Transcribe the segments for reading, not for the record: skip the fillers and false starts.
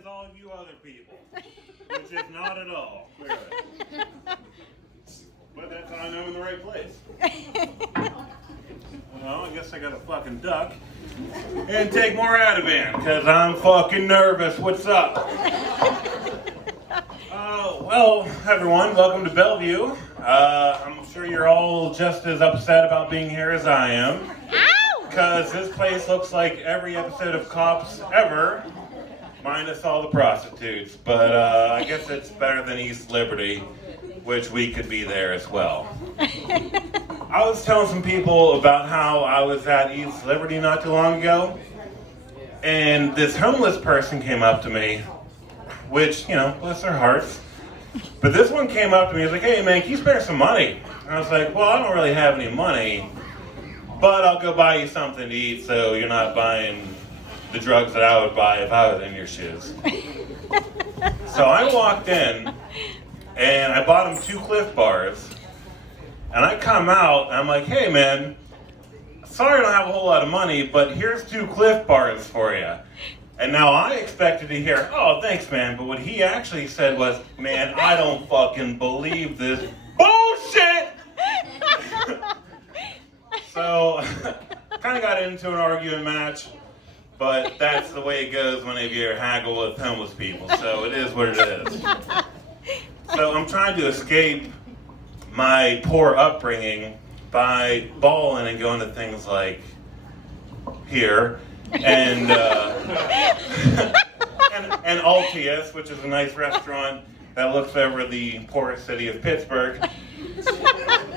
as all of you other people, which is not at all, clearly. But that's how I know I'm in the right place. Well, I guess I gotta fucking duck and take more Ativan, because I'm fucking nervous. What's up? Well, everyone, welcome to Bellevue. I'm sure you're all just as upset about being here as I am. Because this place looks like every episode of Cops ever, minus all the prostitutes. But I guess it's better than East Liberty, which we could be there as well. I was telling some people about how I was at East Liberty not too long ago, and this homeless person came up to me, which, you know, bless their hearts. But this one came up to me and was like, hey man, can you spare some money? And I was like, well, I don't really have any money, but I'll go buy you something to eat so you're not buying the drugs that I would buy if I was in your shoes. So I walked in and I bought him 2 Cliff Bars. And I come out and I'm like, hey man, sorry I don't have a whole lot of money, but here's 2 Cliff Bars for you. And now I expected to hear, oh, thanks, man. But what he actually said was, man, I don't fucking believe this bullshit. So, kind of got into an arguing match, but that's the way it goes whenever you haggle with homeless people. So it is what it is. So I'm trying to escape my poor upbringing by balling and going to things like here. And Altius, which is a nice restaurant that looks over the poor city of Pittsburgh.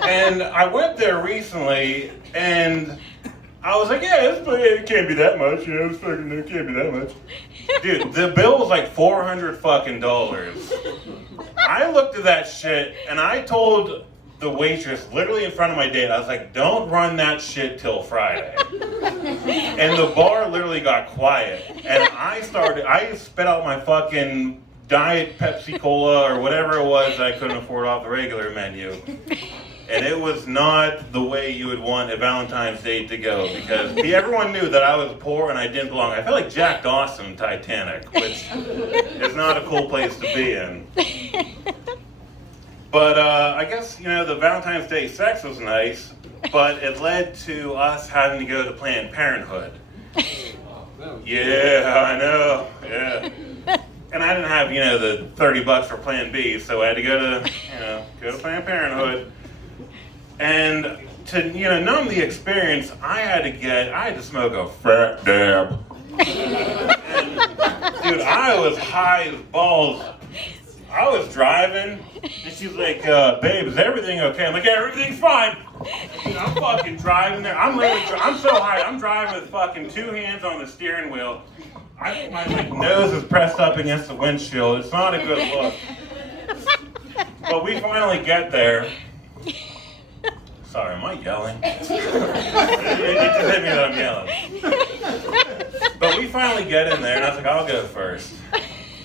And I went there recently, and I was like, yeah, it can't be that much. You know, it can't be that much. Dude, the bill was like $400 fucking. I looked at that shit, and I told the waitress literally in front of my date, I was like, don't run that shit till Friday. And the bar literally got quiet. And I spit out my fucking Diet Pepsi Cola or whatever it was I couldn't afford off the regular menu. And it was not the way you would want a Valentine's date to go, because everyone knew that I was poor and I didn't belong. I felt like Jack Dawson in Titanic, which is not a cool place to be in. But I guess, you know, the Valentine's Day sex was nice, but it led to us having to go to Planned Parenthood. Yeah, I know, yeah. And I didn't have, you know, the $30 for Plan B, so I had to go to Planned Parenthood. And to, you know, numb the experience, I had to smoke a fat dab. And, dude, I was high as balls. I was driving, and she's like, babe, is everything okay? I'm like, yeah, everything's fine. Dude, I'm fucking driving there. I'm so high. I'm driving with fucking 2 hands on the steering wheel. My nose is pressed up against the windshield. It's not a good look. But we finally get there. Sorry, am I yelling? It just hit me that I'm yelling. But we finally get in there, and I was like, I'll go first.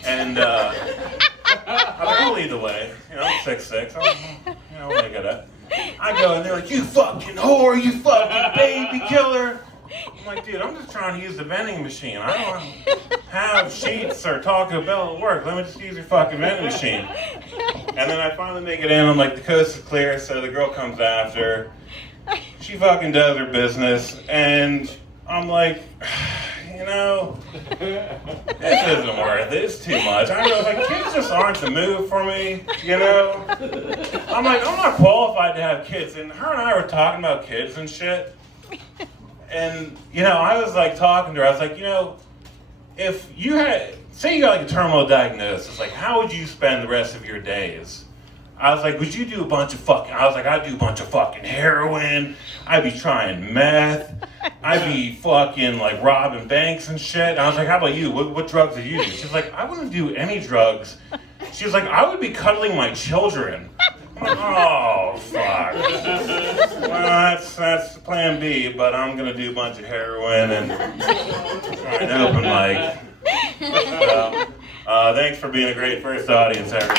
And I'll lead the way. You know, I'm 6'6". You know what I got at. I go, and they're like, you fucking whore, you fucking baby killer. I'm like, dude, I'm just trying to use the vending machine. I don't have Sheets or Taco Bell at work. Let me just use your fucking vending machine. And then I finally make it in. I'm like, the coast is clear, so the girl comes after. She fucking does her business, and I'm like, you know, this isn't worth it. It's too much. I was like, kids just aren't the move for me, you know? I'm like, I'm not qualified to have kids. And her and I were talking about kids and shit. And, you know, I was like talking to her. I was like, you know, if you say you got like a terminal diagnosis, like how would you spend the rest of your days? I was like, would you do I'd do a bunch of fucking heroin. I'd be trying meth. I'd be fucking like robbing banks and shit. And I was like, how about you? What drugs do you do? She's like, I wouldn't do any drugs. She's like, I would be cuddling my children. I'm like, oh, fuck. Well, that's Plan B, but I'm going to do a bunch of heroin and try an open mic. Thanks for being a great first audience, everyone.